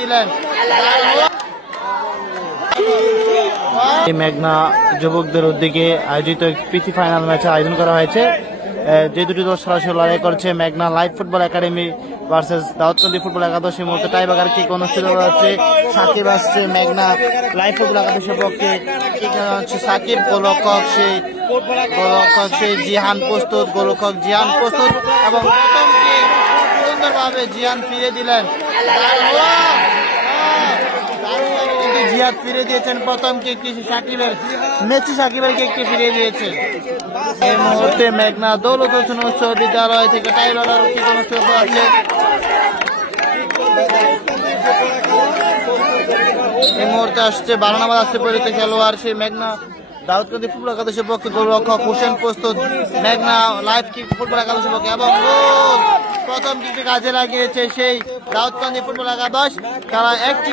দিলেন মেঘনা যুবকদের উদ্যোগে আয়োজিত প্রীতি ফাইনাল ম্যাচের আয়োজন করা হয়েছে। যে দুটি দল সরাসরি লড়াই করছে, মেঘনা live football academy versus Daudkandi football একাদশী। মুহূর্তে টাইব্রেকার কিক অনুষ্ঠিত হচ্ছে। সাকিব আসছে মেঘনা লাইভ ফুটবল একাদশীর পক্ষে। সাকিব গোলরক্ষক সেই জিহান প্রস্তুত, গোলরক্ষক জিহান প্রস্তুত এবং প্রথম কিক সুন্দরভাবে জিহান ফিরে দিলেন। জিহাদ ফিরে দিয়েছেন প্রথম কিকটি সাকিবের কিকটি ফিরে দিয়েছে। এই মুহূর্তে মেঘনা দৌলত হোসেন উচ্চ বিদ্যালয় থেকে টাইব্রেকার কিক অনুষ্ঠিত আছে। এই মুহূর্তে আসছে 12 নম্বর আসছে পরিচিত খেলোয়াড় সেই মেঘনা দাউদকান্দি ফুটবল একাদশীর পক্ষে গোলরক্ষক হোসেন প্রস্তুত। মেঘনা লাইভ কিক ফুটবল একাদশীর পক্ষে এবং প্রথম কিকটি কাজে লাগিয়েছে সেই দাউদকান্দি ফুটবল একাদশ। তারা একটি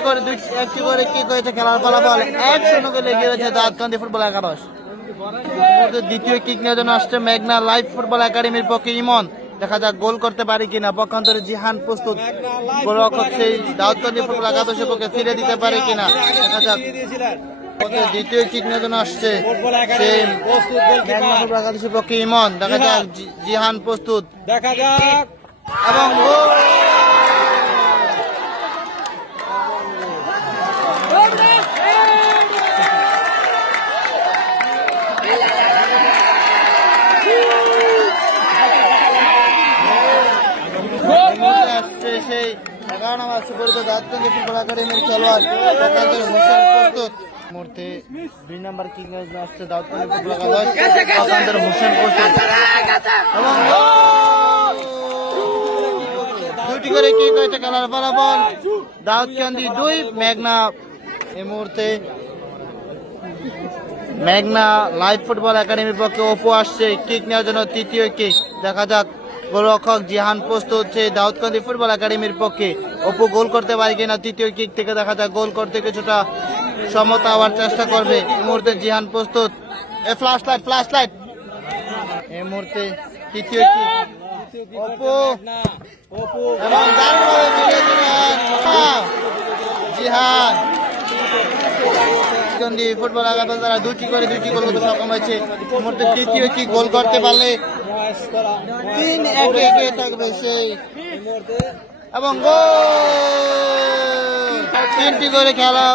করে কিক হয়েছে। খেলার ফলাফল 1-0 গোলে এগিয়ে রয়েছে দাউদকান্দি ফুটবল একাদশ। দ্বিতীয় কিক নেওয়ার জন্য আসছে মেঘনা লাইভ ফুটবল একাডেমির পক্ষে ইমন। দেখা যাক গোল করতে পারি কিনা। পক্ষান্তরে জিহান প্রস্তুত, গোলরক্ষক সেই দাউদকান্দি ফুটবল একাদশের পক্ষে ফিরে দিতে পারে কিনা দেখা যাক। দ্বিতীয় কিক নেওয়ার জন্য আসছে সেই মেঘনা ফুটবল একাদশের পক্ষে ইমন। দেখা যাক জিহান প্রস্তুত, দেখা যাক এবং সেই 11 নম্বর আসছে পরিচিত দাউদকান্দি ফুটবল একাডেমির খেলোয়াড় হোসেন প্রস্তুত। মুহূর্তে 2 নম্বর কিক আসছে দাউদকান্দি ফুটবল একাদশ, হোসেন প্রস্তুত এবং দুটি করে কিক হয়েছে। খেলার ফলাফল দাউদকান্দি 2 মেঘনা। এই মুহূর্তে মেঘনা লাইভ ফুটবল একাডেমির পক্ষে অপু আসছে কিক নেওয়ার জন্য তৃতীয় কিক। দেখা যাক গোলরক্ষক জিহান প্রস্তুত সেই দাউদকান্দি ফুটবল একাডেমির পক্ষে। অপু গোল করতে পারে কিনা তৃতীয় কিক থেকে দেখা যাক। গোল করতে কিছুটা সমতা হওয়ার চেষ্টা করবে। এই মুহূর্তে জিহান প্রস্তুত। ফ্ল্যাশ লাইট এই মুহূর্তে তৃতীয় কিক অপু এবং জিহান ফুটবল একাদশ দ্বারা দুটি গোল করতে সক্ষম হয়েছে। এই মুহূর্তে তৃতীয় কিক গোল করতে পারলে 3-1 এগিয়ে থাকবে সেই এবং তিনটি করে খেলা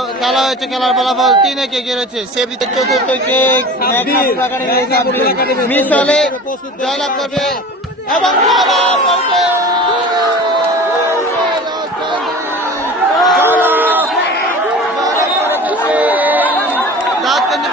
হয়েছে। খেলার ফলাফল 3-1 এগিয়ে রয়েছে। সে ভিতরে চতুর্থ কিক মিস হলে জয়লাভ করবে এবং দাউদকান্দি